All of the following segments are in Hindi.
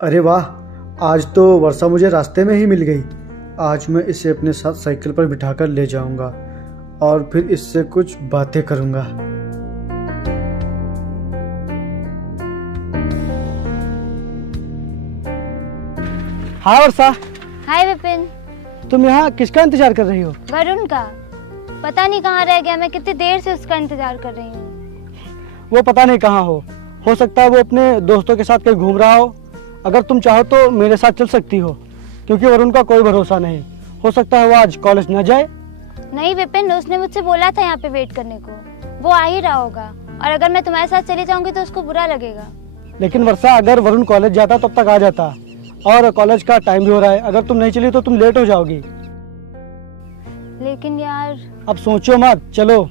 अरे वाह, आज तो वर्षा मुझे रास्ते में ही मिल गई। आज मैं इसे अपने साथ साइकिल पर बिठाकर ले जाऊंगा और फिर इससे कुछ बातें करूंगा। हाँ वर्षा। हाय विपिन। तुम यहाँ किसका इंतजार कर रही हो? वरुण का। पता नहीं कहाँ रह गया, मैं कितनी देर से उसका इंतजार कर रही हूँ। वो पता नहीं कहाँ हो सकता है वो अपने दोस्तों के साथ कहीं घूम रहा हो। अगर तुम चाहो तो मेरे साथ चल सकती हो, क्योंकि वरुण का कोई भरोसा नहीं। हो सकता है वो आज कॉलेज न जाए। नहीं विपिन, उसने मुझसे बोला था यहाँ पे वेट करने को। वो आ ही रहा होगा, और अगर मैं तुम्हारे साथ चली जाऊंगी तो उसको बुरा लगेगा। लेकिन वर्षा, अगर वरुण कॉलेज जाता तब तक आ जाता, और कॉलेज का टाइम भी हो रहा है। अगर तुम नहीं चली तो तुम लेट हो जाओगी। लेकिन यार। अब सोचो मत, चलो।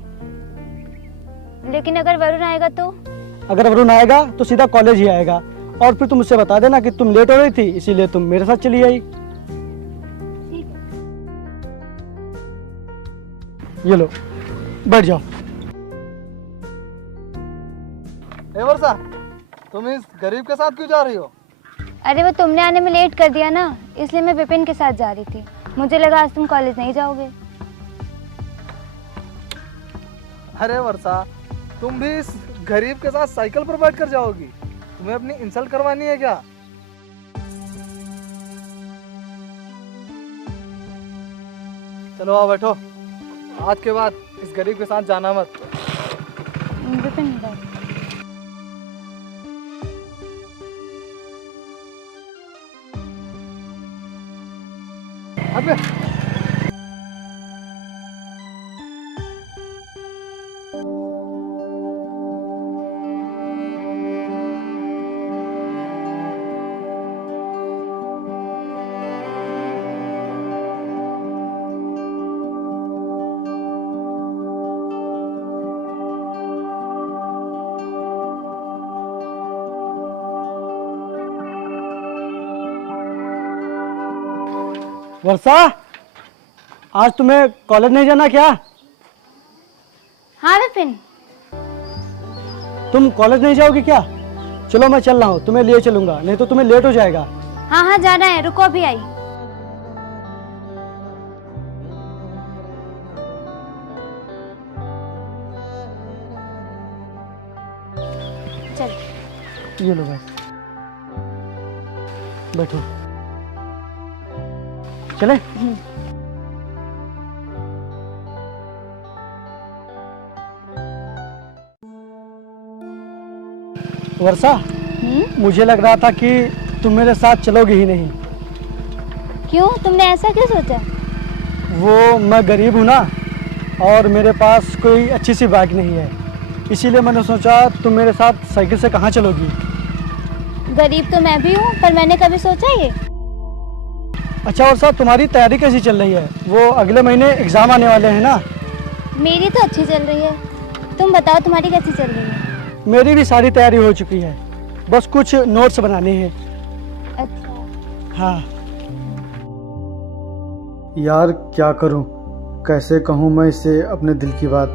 लेकिन अगर वरुण आएगा तो? अगर वरुण आएगा तो सीधा कॉलेज ही आएगा, और फिर तुम उससे बता देना कि तुम लेट हो रही थी, इसीलिए तुम मेरे साथ चली आई। ये लो, बैठ जाओ। वर्षा, तुम इस गरीब के साथ क्यों जा रही हो? अरे वो तुमने आने में लेट कर दिया ना, इसलिए मैं विपिन के साथ जा रही थी। मुझे लगा आज तुम कॉलेज नहीं जाओगे। अरे वर्षा, तुम भी इस गरीब के साथ साइकिल पर बैठ कर जाओगी? तुम्हें अपनी इंसल्ट करवानी है क्या? चलो आओ बैठो। आज के बाद इस गरीब के साथ जाना मत। विपिन अबे वर्षा, आज तुम्हें कॉलेज नहीं जाना क्या? हाँ विपिन। तुम कॉलेज नहीं जाओगी क्या? चलो मैं चल रहा हूँ, तुम्हें लिए चलूंगा, नहीं तो तुम्हें लेट हो जाएगा। हाँ हाँ जाना है, रुको अभी आई। चल। ये लो भाई, बैठो। चले? वर्षा, मुझे लग रहा था कि तुम मेरे साथ चलोगी ही नहीं। क्यों, तुमने ऐसा क्यों सोचा? वो मैं गरीब हूँ ना, और मेरे पास कोई अच्छी सी बाइक नहीं है, इसीलिए मैंने सोचा तुम मेरे साथ साइकिल से कहाँ चलोगी। गरीब तो मैं भी हूँ, पर मैंने कभी सोचा ये? अच्छा वर्षा, तुम्हारी तैयारी कैसी चल रही है? वो अगले महीने एग्जाम आने वाले हैं ना। मेरी तो अच्छी चल रही है। तुम बताओ तुम्हारी कैसी चल रही है? मेरी भी सारी तैयारी हो चुकी है, बस कुछ नोट्स बनाने हैं। अच्छा। हाँ यार, क्या करूं, कैसे कहूं मैं इसे अपने दिल की बात?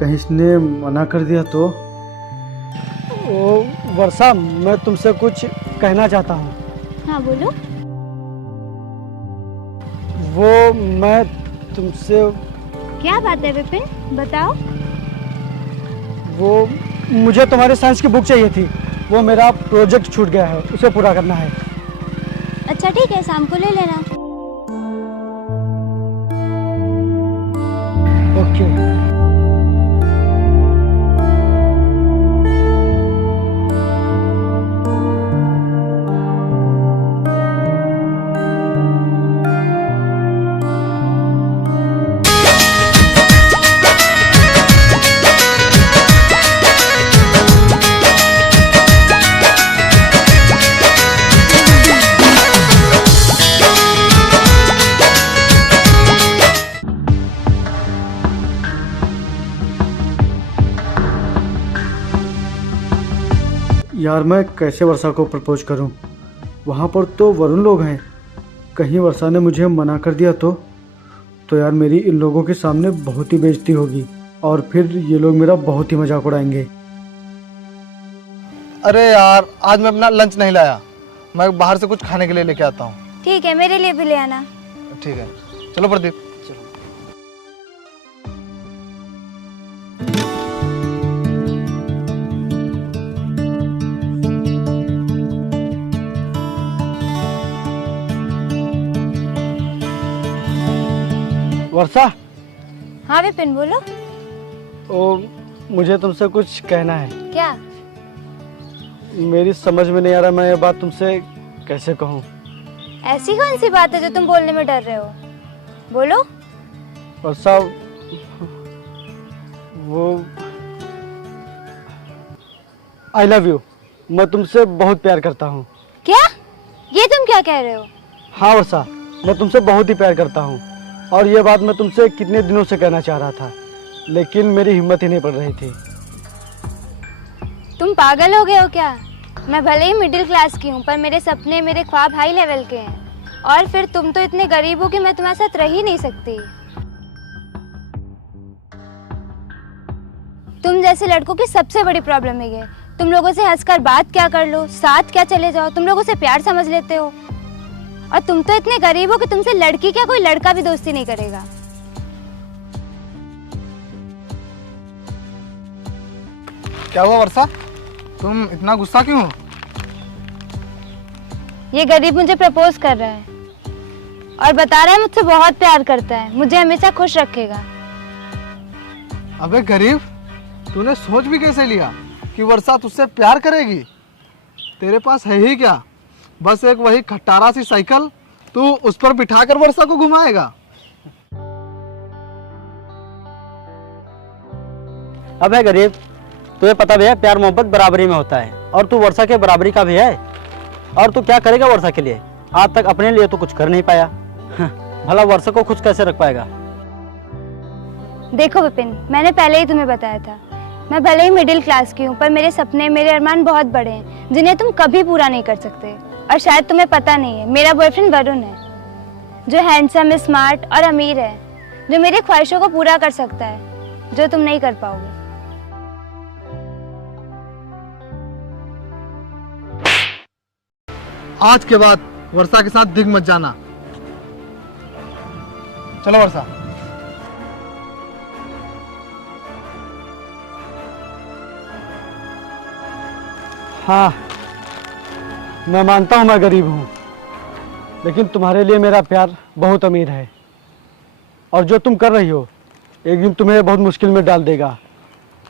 कहीं इसने मना कर दिया तो? ओ वर्षा, मैं तुमसे कुछ कहना चाहता हूँ। हाँ बोलो। वो मैं तुमसे। क्या बात है विपिन, बताओ। वो मुझे तुम्हारे साइंस की बुक चाहिए थी, वो मेरा प्रोजेक्ट छूट गया है, उसे पूरा करना है। अच्छा ठीक है, शाम को ले लेना। ओके। यार मैं कैसे वर्षा को प्रपोज करूं? वहाँ पर तो वरुण लोग हैं, कहीं वर्षा ने मुझे मना कर दिया तो यार मेरी इन लोगों के सामने बहुत ही बेइज्जती होगी और फिर ये लोग मेरा बहुत ही मजाक उड़ाएंगे। अरे यार, आज मैं अपना लंच नहीं लाया, मैं बाहर से कुछ खाने के लिए लेके आता हूँ। ठीक है, मेरे लिए भी ले आना। ठीक है, चलो प्रदीप। वर्षा, हाँ विपिन बोलो। मुझे तुमसे कुछ कहना है। क्या? मेरी समझ में नहीं आ रहा मैं ये बात तुमसे कैसे कहूँ। ऐसी कौन सी बात है जो तुम बोलने में डर रहे हो? बोलो। वर्षा, वो आई लव यू, मैं तुमसे बहुत प्यार करता हूँ। क्या? ये तुम क्या कह रहे हो? हाँ वर्षा, मैं तुमसे बहुत ही प्यार करता हूँ और ये बात मैं तुमसे कितने दिनों से कहना चाह रहा था, लेकिन मेरी हिम्मत ही नहीं पड़ रही थी। तुम पागल हो गए हो क्या? मैं भले ही मिडिल क्लास की हूँ पर मेरे सपने, मेरे ख्वाब हाई लेवल के हैं। और फिर तुम तो इतने गरीब हो कि मैं तुम्हारे साथ रह ही नहीं सकती। तुम जैसे लड़कों की सबसे बड़ी प्रॉब्लम है ये। तुम लोगों से हंसकर बात क्या कर लो, साथ क्या चले जाओ, तुम लोगों से प्यार समझ लेते हो। और तुम तो इतने गरीब हो कि तुमसे लड़की क्या कोई लड़का भी दोस्ती नहीं करेगा। क्या हुआ वर्षा, तुम इतना गुस्सा क्यों हो? ये गरीब मुझे प्रपोज कर रहा है और बता रहा है मुझसे बहुत प्यार करता है, मुझे हमेशा खुश रखेगा। अबे गरीब, तूने सोच भी कैसे लिया कि वर्षा तुझसे प्यार करेगी? तेरे पास है ही क्या? बस एक वही खटारा सी साइकिल, तू उस पर बिठाकर वर्षा को घुमाएगा। अबे गरीब, तुझे पता भी है प्यार मोहब्बत बराबरी में होता है और तू वर्षा के बराबरी का भी है। और तू क्या करेगा वर्षा के लिए? आज तक अपने लिए तो कुछ कर नहीं पाया। भला वर्षा को खुश कैसे रख पाएगा? देखो विपिन, मैंने पहले ही तुम्हें बताया था, मैं भले ही मिडिल क्लास की हूँ पर मेरे सपने, मेरे अरमान बहुत बड़े हैं जिन्हें तुम कभी पूरा नहीं कर सकते। और शायद तुम्हें पता नहीं है, मेरा बॉयफ्रेंड वरुण है, जो हैंडसम, स्मार्ट और अमीर है, जो मेरी ख्वाहिशों को पूरा कर सकता है, जो तुम नहीं कर पाओगे। आज के बाद वर्षा के साथ दिख मत जाना। चलो वर्षा। हाँ, मैं मानता हूँ मैं गरीब हूँ, लेकिन तुम्हारे लिए मेरा प्यार बहुत अमीर है। और जो तुम कर रही हो एक दिन तुम्हें बहुत मुश्किल में डाल देगा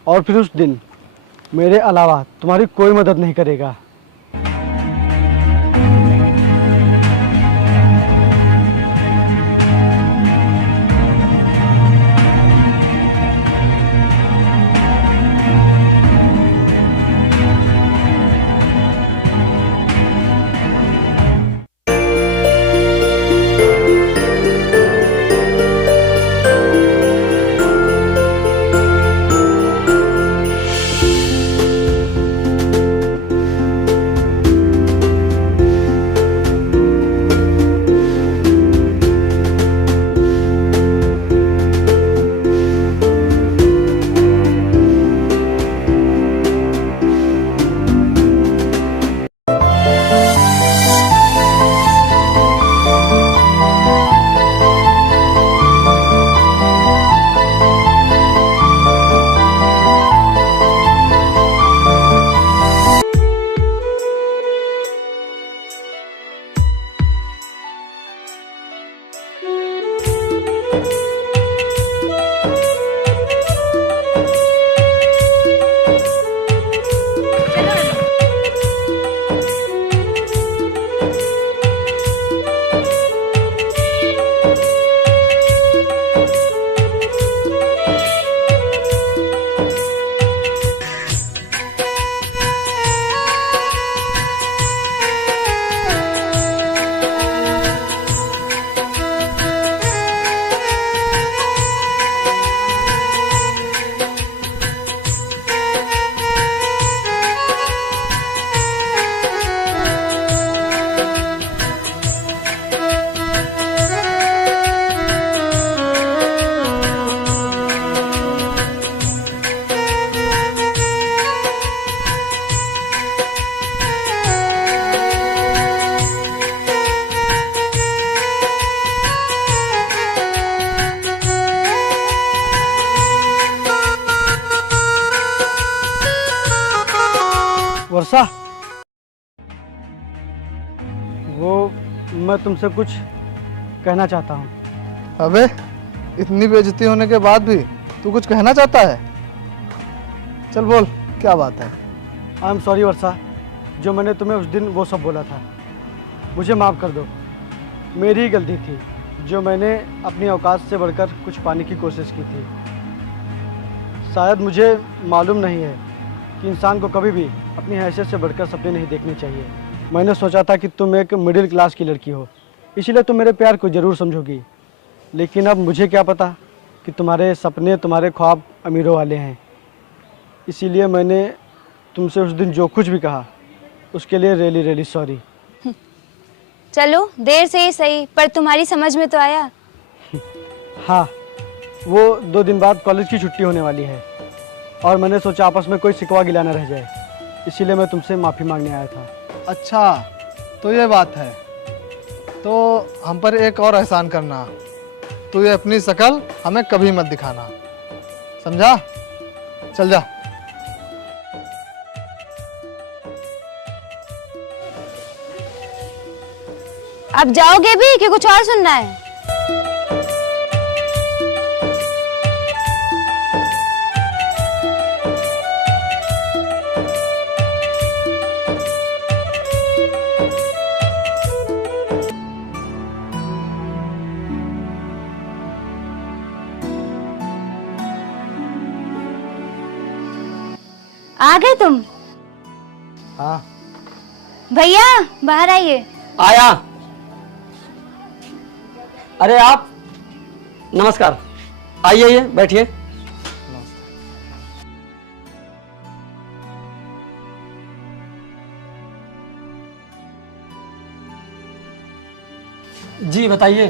और फिर उस दिन मेरे अलावा तुम्हारी कोई मदद नहीं करेगा। वर्षा, वो मैं तुमसे कुछ कहना चाहता हूँ। अबे इतनी बेइज्जती होने के बाद भी तू कुछ कहना चाहता है? चल बोल, क्या बात है? आई एम सॉरी वर्षा, जो मैंने तुम्हें उस दिन वो सब बोला था, मुझे माफ़ कर दो। मेरी ही गलती थी जो मैंने अपनी औकात से बढ़कर कुछ पाने की कोशिश की थी। शायद मुझे मालूम नहीं है कि इंसान को कभी भी अपनी हैसियत से बढ़कर सपने नहीं देखने चाहिए। मैंने सोचा था कि तुम एक मिडिल क्लास की लड़की हो, इसीलिए तुम मेरे प्यार को ज़रूर समझोगी, लेकिन अब मुझे क्या पता कि तुम्हारे सपने, तुम्हारे ख्वाब अमीरों वाले हैं। इसीलिए मैंने तुमसे उस दिन जो कुछ भी कहा उसके लिए रियली रियली सॉरी। चलो देर से ही सही, पर तुम्हारी समझ में तो आया। हाँ, वो 2 दिन बाद कॉलेज की छुट्टी होने वाली है और मैंने सोचा आपस में कोई शिकवा गिला ना रह जाए, इसीलिए मैं तुमसे माफ़ी मांगने आया था। अच्छा तो ये बात है, तो हम पर एक और एहसान करना, तू ये अपनी शकल हमें कभी मत दिखाना, समझा? चल जा। आप जाओगे भी कि कुछ और सुनना है? आ गए तुम? हाँ भैया बाहर आइए। आया। अरे आप, नमस्कार, आइए आइए बैठिए। जी बताइए।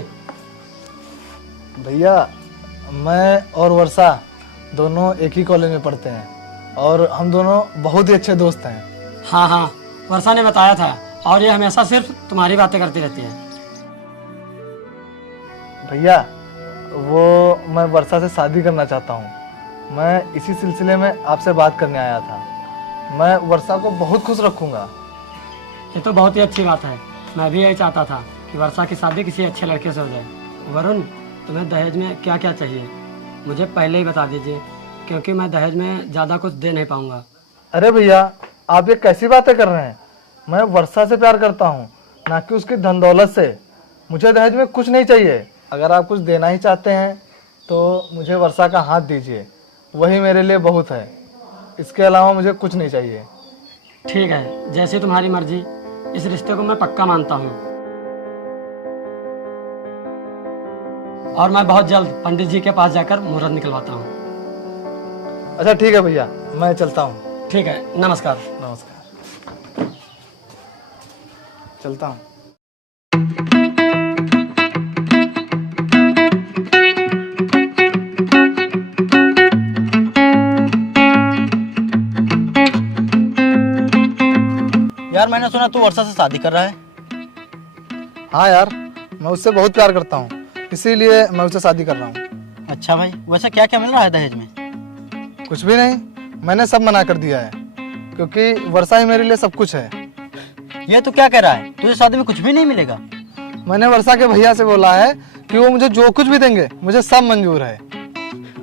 भैया, मैं और वर्षा दोनों एक ही कॉलेज में पढ़ते हैं और हम दोनों बहुत ही अच्छे दोस्त हैं। हाँ हाँ, वर्षा ने बताया था, और ये हमेशा सिर्फ तुम्हारी बातें करती रहती है। भैया, वो मैं वर्षा से शादी करना चाहता हूँ। मैं इसी सिलसिले में आपसे बात करने आया था। मैं वर्षा को बहुत खुश रखूँगा। ये तो बहुत ही अच्छी बात है। मैं भी यही चाहता था कि वर्षा की शादी किसी अच्छे लड़के से हो जाए। वरुण, तुम्हें दहेज में क्या क्या चाहिए मुझे पहले ही बता दीजिए, क्योंकि मैं दहेज में ज़्यादा कुछ दे नहीं पाऊँगा। अरे भैया, आप ये कैसी बातें कर रहे हैं? मैं वर्षा से प्यार करता हूँ, ना कि उसकी धन दौलत से। मुझे दहेज में कुछ नहीं चाहिए। अगर आप कुछ देना ही चाहते हैं तो मुझे वर्षा का हाथ दीजिए, वही मेरे लिए बहुत है। इसके अलावा मुझे कुछ नहीं चाहिए। ठीक है, जैसी तुम्हारी मर्जी। इस रिश्ते को मैं पक्का मानता हूँ, और मैं बहुत जल्द पंडित जी के पास जाकर मुहूर्त निकलवाता हूँ। अच्छा ठीक है भैया, मैं चलता हूँ। ठीक है, नमस्कार। नमस्कार। चलता हूँ। यार मैंने सुना तू वर्षा से शादी कर रहा है। हाँ यार, मैं उससे बहुत प्यार करता हूँ, इसीलिए मैं उससे शादी कर रहा हूँ। अच्छा भाई, वैसे क्या क्या मिल रहा है दहेज में? कुछ भी नहीं, मैंने सब मना कर दिया है, क्योंकि वर्षा ही मेरे लिए सब कुछ है। ये तो क्या कह रहा है, तुझे शादी में कुछ भी नहीं मिलेगा? मैंने वर्षा के भैया से बोला है कि वो मुझे जो कुछ भी देंगे मुझे सब मंजूर है।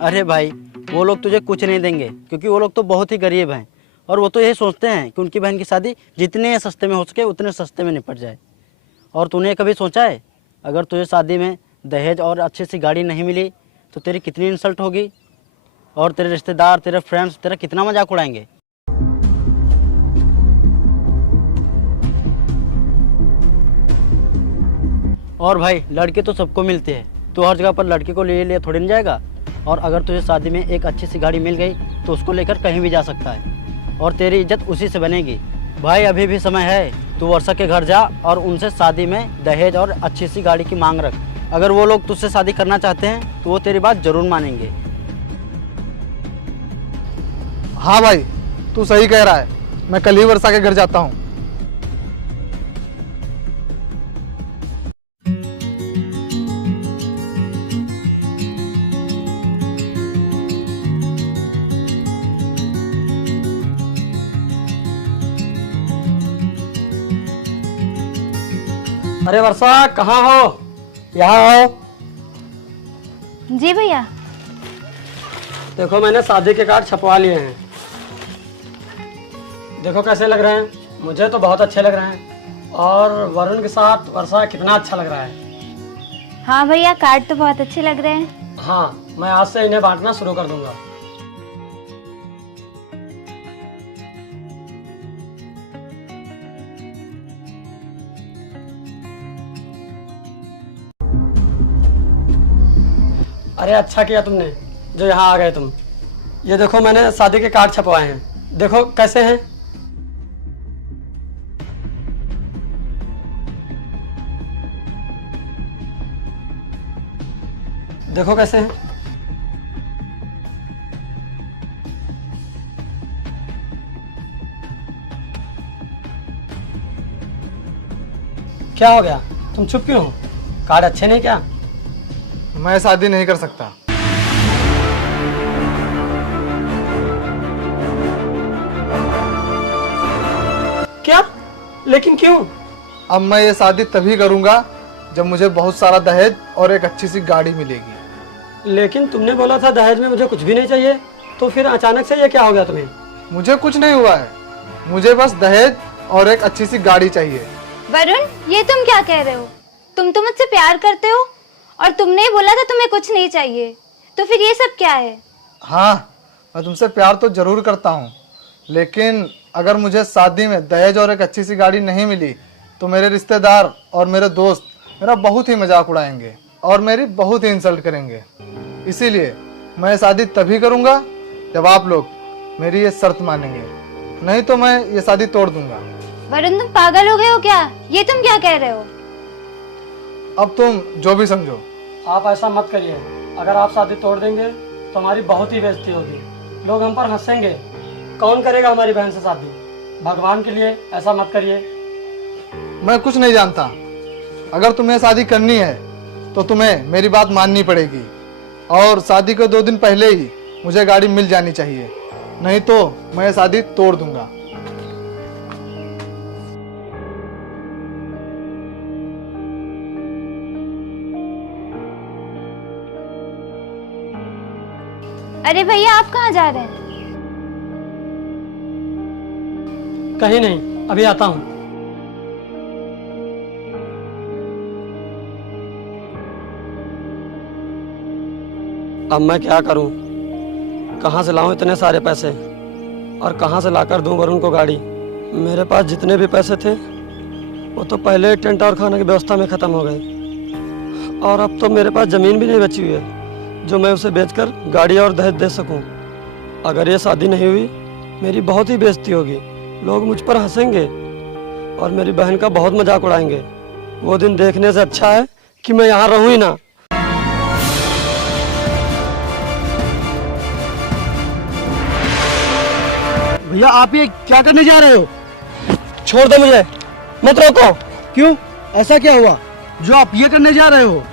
अरे भाई, वो लोग तुझे कुछ नहीं देंगे, क्योंकि वो लोग तो बहुत ही गरीब हैं, और वो तो यही सोचते हैं कि उनकी बहन की शादी जितने सस्ते में हो सके उतने सस्ते में निपट जाए। और तूने कभी सोचा है, अगर तुझे शादी में दहेज और अच्छी सी गाड़ी नहीं मिली तो तेरी कितनी इंसल्ट होगी, और तेरे रिश्तेदार, तेरे फ्रेंड्स तेरा कितना मजाक उड़ाएंगे। और भाई, लड़के तो सबको मिलते हैं, तो हर जगह पर लड़के को ले लिया थोड़ी नहीं जाएगा। और अगर तुझे शादी में एक अच्छी सी गाड़ी मिल गई तो उसको लेकर कहीं भी जा सकता है, और तेरी इज्जत उसी से बनेगी। भाई अभी भी समय है, तू वर्षा के घर जा और उनसे शादी में दहेज और अच्छी सी गाड़ी की मांग रख। अगर वो लोग तुझसे शादी करना चाहते हैं तो वो तेरी बात जरूर मानेंगे। हाँ भाई, तू सही कह रहा है। मैं कल ही वर्षा के घर जाता हूँ। अरे वर्षा कहाँ हो? यहाँ आओ। जी भैया। देखो मैंने शादी के कार्ड छपवा लिए हैं। देखो कैसे लग रहे हैं? मुझे तो बहुत अच्छे लग रहे हैं। और वरुण के साथ वर्षा कितना अच्छा लग रहा है। हाँ भैया, कार्ड तो बहुत अच्छे लग रहे हैं। हाँ, मैं आज से इन्हें बांटना शुरू कर दूंगा। अरे अच्छा किया तुमने जो यहाँ आ गए तुम। ये देखो मैंने शादी के कार्ड छपवाए हैं, देखो कैसे हैं। देखो कैसे हैं। क्या हो गया, तुम चुप क्यों हो? कार्ड अच्छे नहीं क्या? मैं शादी नहीं कर सकता। क्या? लेकिन क्यों? अब मैं ये शादी तभी करूंगा जब मुझे बहुत सारा दहेज और एक अच्छी सी गाड़ी मिलेगी। लेकिन तुमने बोला था दहेज में मुझे कुछ भी नहीं चाहिए, तो फिर अचानक से ये क्या हो गया तुम्हें? मुझे कुछ नहीं हुआ है, मुझे बस दहेज और एक अच्छी सी गाड़ी चाहिए। वरुण, ये तुम क्या कह रहे हो? तुम तो मुझसे प्यार करते हो और तुमने ही बोला था तुम्हें कुछ नहीं चाहिए, तो फिर ये सब क्या है? हाँ, मैं तुमसे प्यार तो जरूर करता हूँ, लेकिन अगर मुझे शादी में दहेज और एक अच्छी सी गाड़ी नहीं मिली तो मेरे रिश्तेदार और मेरे दोस्त मेरा बहुत ही मजाक उड़ाएंगे और मेरी बहुत ही इंसल्ट करेंगे। इसीलिए मैं शादी तभी करूँगा जब आप लोग मेरी ये शर्त मानेंगे, नहीं तो मैं ये शादी तोड़ दूंगा। वरुण, तुम पागल हो गए हो क्या? ये तुम क्या कह रहे हो? अब तुम जो भी समझो। आप ऐसा मत करिए, अगर आप शादी तोड़ देंगे तो हमारी बहुत ही बेइज्जती होगी, लोग हम पर हंसेंगे। कौन करेगा हमारी बहन से शादी? भगवान के लिए ऐसा मत करिए। मैं कुछ नहीं जानता, अगर तुम्हें शादी करनी है तो तुम्हें मेरी बात माननी पड़ेगी और शादी के 2 दिन पहले ही मुझे गाड़ी मिल जानी चाहिए, नहीं तो मैं शादी तोड़ दूंगा। अरे भैया, आप कहाँ जा रहे हैं? कहीं नहीं, अभी आता हूँ। अब मैं क्या करूं? कहां से लाऊं इतने सारे पैसे और कहां से लाकर दूं वरुण को गाड़ी? मेरे पास जितने भी पैसे थे वो तो पहले ही टेंट और खाने की व्यवस्था में ख़त्म हो गए, और अब तो मेरे पास ज़मीन भी नहीं बची हुई है जो मैं उसे बेचकर गाड़ी और दहेज दे सकूं। अगर ये शादी नहीं हुई मेरी बहुत ही बेइज्जती होगी, लोग मुझ पर हंसेंगे और मेरी बहन का बहुत मजाक उड़ाएंगे। वो दिन देखने से अच्छा है कि मैं यहाँ रहूँ ही ना। भैया, आप ये क्या करने जा रहे हो? छोड़ दो मुझे, मत रोको। क्यों, ऐसा क्या हुआ जो आप ये करने जा रहे हो?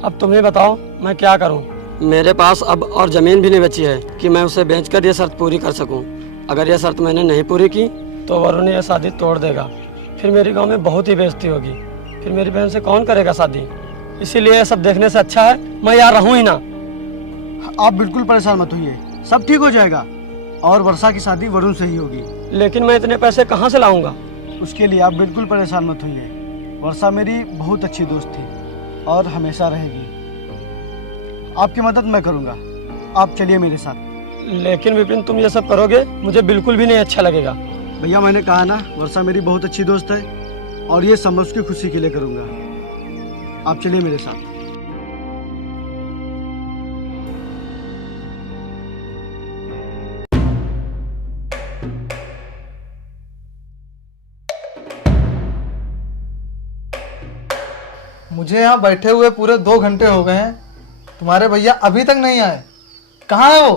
अब तुम्हें बताओ मैं क्या करूं? मेरे पास अब और ज़मीन भी नहीं बची है कि मैं उसे बेचकर ये शर्त पूरी कर सकूं। अगर ये शर्त मैंने नहीं पूरी की तो वरुण ये शादी तोड़ देगा, फिर मेरी गांव में बहुत ही बेइज्जती होगी, फिर मेरी बहन से कौन करेगा शादी? इसीलिए ये सब देखने से अच्छा है मैं यहाँ रहूँ ही ना। आप बिल्कुल परेशान मत होइए, सब ठीक हो जाएगा और वर्षा की शादी वरुण से ही होगी। लेकिन मैं इतने पैसे कहाँ से लाऊंगा? उसके लिए आप बिल्कुल परेशान मत होइए। वर्षा मेरी बहुत अच्छी दोस्त थी और हमेशा रहेगी। आपकी मदद मैं करूंगा, आप चलिए मेरे साथ। लेकिन विपिन, तुम ये सब करोगे मुझे बिल्कुल भी नहीं अच्छा लगेगा। भैया, मैंने कहा ना, वर्षा मेरी बहुत अच्छी दोस्त है और ये सब मैं उसकी खुशी के लिए करूंगा। आप चलिए मेरे साथ। मुझे यहाँ बैठे हुए पूरे 2 घंटे हो गए हैं, तुम्हारे भैया अभी तक नहीं आए। कहाँ है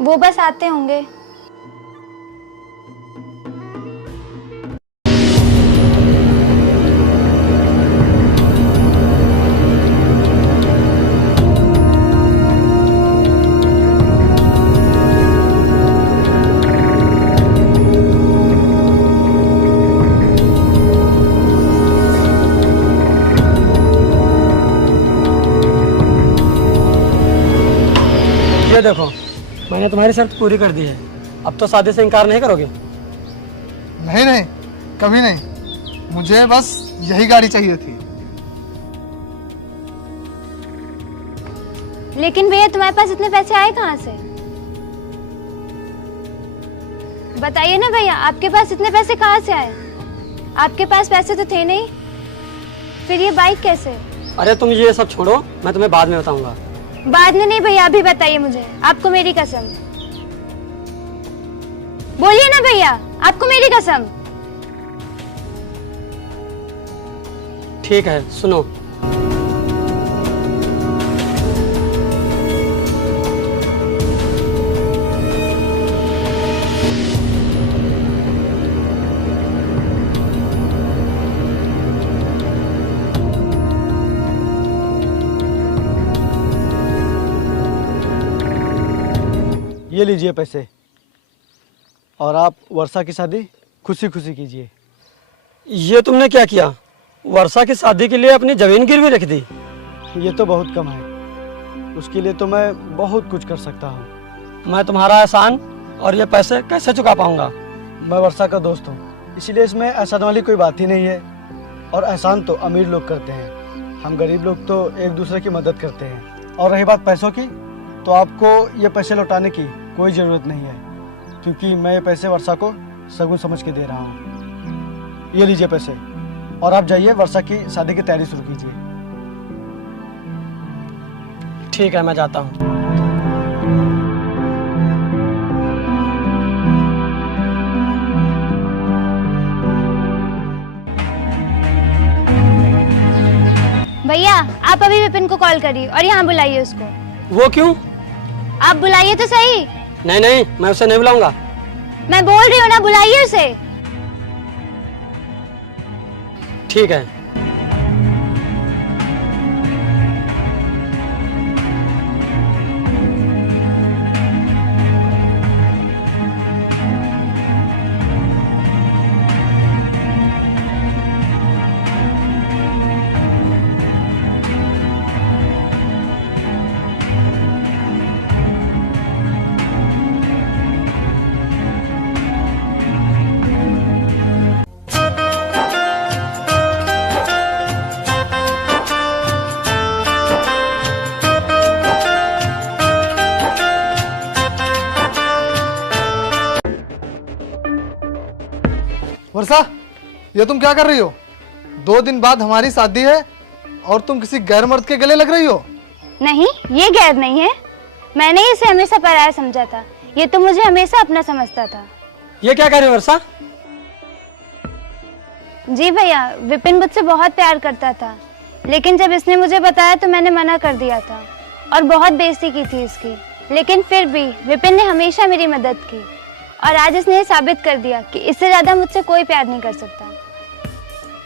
वो बस आते होंगे। ये देखो, मैंने तुम्हारी शर्त पूरी कर दी है। अब तो शादी से इनकार नहीं करोगे? नहीं नहीं, कभी नहीं। मुझे बस यही गाड़ी चाहिए थी। लेकिन भैया तुम्हारे पास इतने पैसे आए कहाँ से? बताइए ना भैया, आपके पास इतने पैसे कहाँ से आए? आपके पास पैसे तो थे नहीं, फिर ये बाइक कैसे? अरे तुम ये सब छोड़ो, मैं तुम्हें बाद में बताऊंगा। बाद में नहीं भैया, अभी बताइए मुझे, आपको मेरी कसम। बोलिए ना भैया, आपको मेरी कसम। ठीक है, सुनो। ये लीजिए पैसे, और आप वर्षा की शादी खुशी खुशी कीजिए। ये तुमने क्या किया? वर्षा की शादी के लिए अपनी जमीन गिरवी रख दी? ये तो बहुत कम है, उसके लिए तो मैं बहुत कुछ कर सकता हूँ। मैं तुम्हारा एहसान और ये पैसे कैसे चुका पाऊंगा? मैं वर्षा का दोस्त हूँ, इसलिए इसमें एहसान वाली कोई बात ही नहीं है। और एहसान तो अमीर लोग करते हैं, हम गरीब लोग तो एक दूसरे की मदद करते हैं। और रही बात पैसों की, तो आपको ये पैसे लौटाने की कोई ज़रूरत नहीं है, क्योंकि मैं ये पैसे वर्षा को शगुन समझ के दे रहा हूँ। ये लीजिए पैसे, और आप जाइए वर्षा की शादी की तैयारी शुरू कीजिए। ठीक है, मैं जाता हूँ। भैया आप अभी विपिन को कॉल करिए और यहाँ बुलाइए उसको। वो क्यों? आप बुलाइए तो सही। नहीं नहीं, मैं उसे नहीं बुलाऊंगा। मैं बोल रही हूँ ना, बुलाइए उसे। ठीक है। वर्षा, ये तुम क्या कर रही हो? 2 दिन बाद हमारी शादी है और तुम किसी गैर मर्द के गले लग रही हो? नहीं, ये गैर नहीं है। मैंने इसे हमेशा पराया समझा था, ये तो मुझे हमेशा अपना समझता था। ये क्या कह रही हो वर्षा? जी भैया, विपिन मुझसे बहुत प्यार करता था, लेकिन जब इसने मुझे बताया तो मैंने मना कर दिया था और बहुत बेइज्जती की थी इसकी। लेकिन फिर भी विपिन ने हमेशा मेरी मदद की और आज इसने ये साबित कर दिया कि इससे ज्यादा मुझसे कोई प्यार नहीं कर सकता।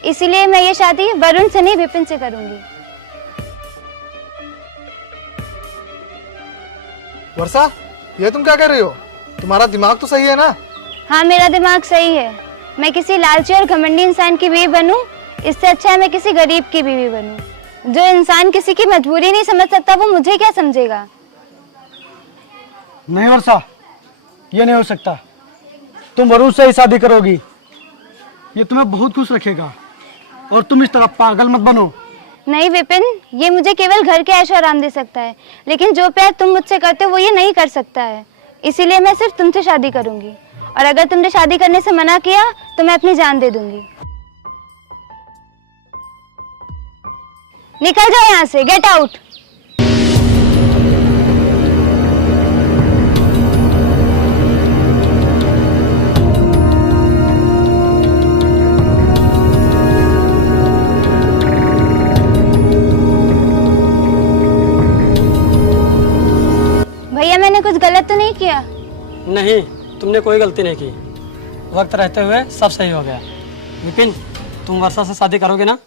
इसीलिए मैं ये शादी वरुण से नहीं, विपिन से करूंगी। वर्षा, ये तुम क्या कर रही हो? तुम्हारा दिमाग तो सही है ना? हाँ, मेरा दिमाग सही है। मैं किसी लालची और घमंडी इंसान की बीवी बनूं, इससे अच्छा है मैं किसी गरीब की बीवी बनूं। जो इंसान किसी की मजबूरी नहीं समझ सकता, वो मुझे क्या समझेगा? नहीं वर्षा, ये नहीं हो सकता। तुम वरुण से ही शादी करोगी, ये तुम्हें बहुत खुश रखेगा और तुम इस तरह पागल मत बनो। नहीं विपिन, ये मुझे केवल घर के ऐशो आराम दे सकता है, लेकिन जो प्यार तुम मुझसे करते हो वो ये नहीं कर सकता है। इसीलिए मैं सिर्फ तुमसे शादी करूंगी, और अगर तुमने शादी करने से मना किया तो मैं अपनी जान दे दूंगी। निकल जाओ यहाँ से, गेट आउट। मैंने कुछ गलत तो नहीं किया? नहीं, तुमने कोई गलती नहीं की। वक्त रहते हुए सब सही हो गया। विपिन, तुम वर्षा से शादी करोगे ना?